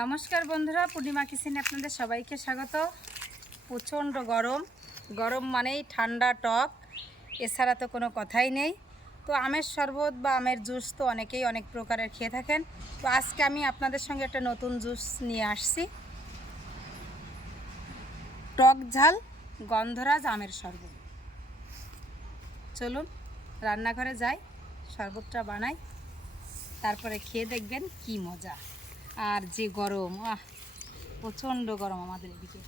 নমস্কার বন্ধুরা, পূর্ণিমা কিচেনে আপনাদের সবাইকে স্বাগত। প্রচণ্ড গরম মানেই ঠান্ডা টক, এছাড়া তো কোনো কথাই নেই। তো আমের শরবত বা আমের জুস তো অনেকেই অনেক প্রকারের খেয়ে থাকেন। তো আজকে আমি আপনাদের সঙ্গে একটা নতুন জুস নিয়ে আসছি, টক ঝাল গন্ধরাজ আমের শরবত। চলুন রান্নাঘরে যাই, শরবতটা বানাই, তারপরে খেয়ে দেখবেন কি মজা। আর যে গরম, প্রচণ্ড গরম আমাদের এদিকে।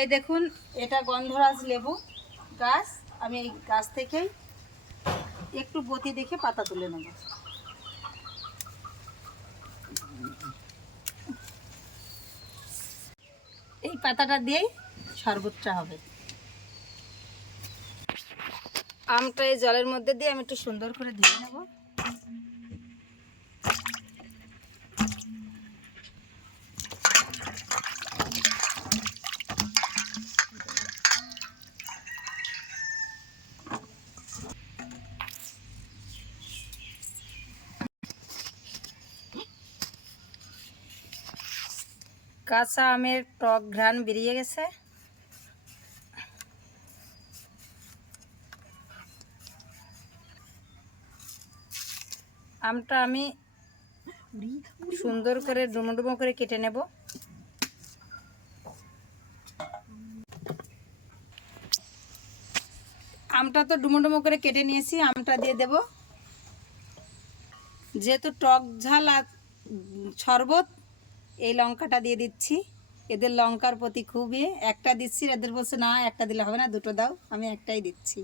এই দেখুন, এটা গন্ধরাজ লেবু গাছ। আমি এই গাছ থেকেই একটু বতি দেখে পাতা তুলে নেব। এই পাতাটা দিয়েই শরবতটা হবে। আমটা এই জলের মধ্যে দিয়ে আমি একটু সুন্দর করে ধুয়ে নেব। কাঁচা আমের টক ঘ্রাণ বেরিয়ে গেছে। আমটা আমি সুন্দর করে ডুমো ডুমো করে কেটে নেব। আমটা তো ডুমো ডুমো করে কেটে নিয়েছি, আমটা দিয়ে দেব। যেহেতু টক ঝাল আর শরবত, এই লঙ্কাটা দিয়ে দিচ্ছি। এদের লঙ্কার প্রতি খুবই, একটা দিচ্ছি, এদের বলছে না একটা দিলে হবে না, দুটো দাও, আমি একটাই দিচ্ছি।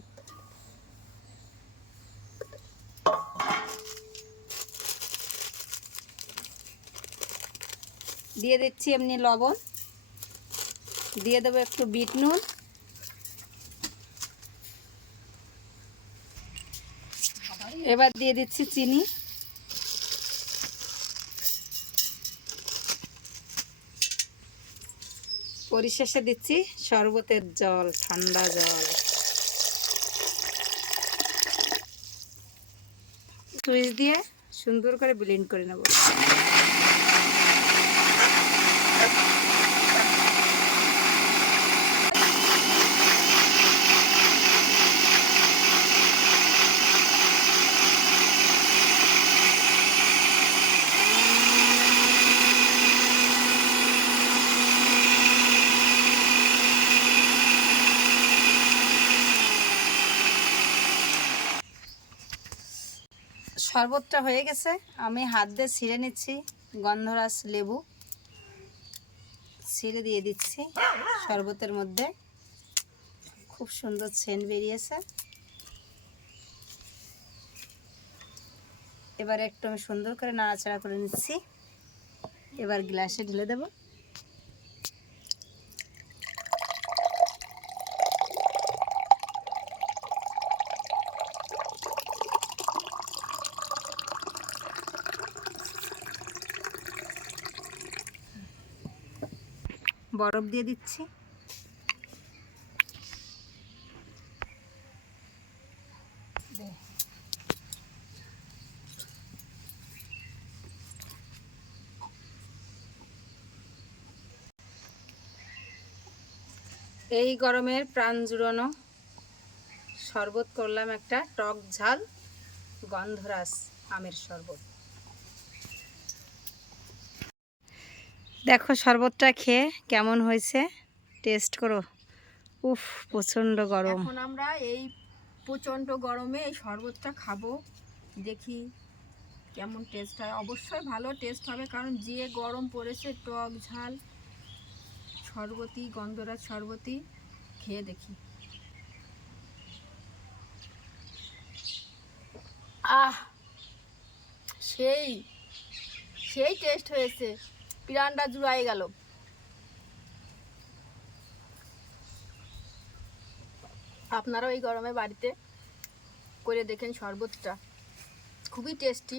দিয়ে দিচ্ছি এমনি লবণ, দিয়ে দেবো একটু বিট নুন, এবার দিয়ে দিচ্ছি চিনি, পরিশেষে দিচ্ছি শরবতের জল, ঠান্ডা জল। সুইচ দিয়ে সুন্দর করে ব্লেন্ড করে নেব। শরবতটা হয়ে গেছে, আমি হাত দিয়ে ছিঁড়ে নিচ্ছি। গন্ধরাজ লেবু ছিঁড়ে দিয়ে দিচ্ছি শরবতের মধ্যে। খুব সুন্দর সেন্ট বেরিয়েছে। এবারে একটু আমি সুন্দর করে নাড়াচাড়া করে নিচ্ছি। এবার গ্লাসে ঢেলে দেব। বরফ দিয়ে দিচ্ছি। এই গরমের প্রাণ জুড়ানো শরবত করলাম একটা টক ঝাল গন্ধরাজ আমের শরবত। দেখো শরবতটা খেয়ে কেমন হয়েছে, টেস্ট করো। উফ, প্রচণ্ড গরম। এখন আমরা এই প্রচণ্ড গরমে এই শরবতটা খাবো, দেখি কেমন টেস্ট হয়। অবশ্যই ভালো টেস্ট হবে, কারণ যে গরম পড়েছে, টক ঝাল শরবতী, গন্ধরাজ শরবতী খেয়ে দেখি। সেই সেই টেস্ট হয়েছে, প্রাণটা জুড়াই গেল। আপনারাও এই গরমে বাড়িতে করে দেখেন শরবতটা, খুবই টেস্টি,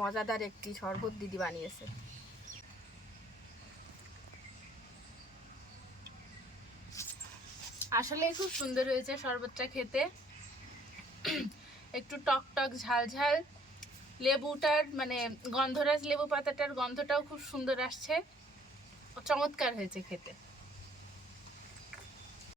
মজাদার একটি শরবত দিদি বানিয়েছে। আসলে খুব সুন্দর হয়েছে শরবতটা খেতে, একটু টক টক ঝাল ঝাল, লেবুটার মানে গন্ধরাজ লেবু পাতাটার গন্ধটাও খুব সুন্দর আসছে, চমৎকার হয়েছে খেতে।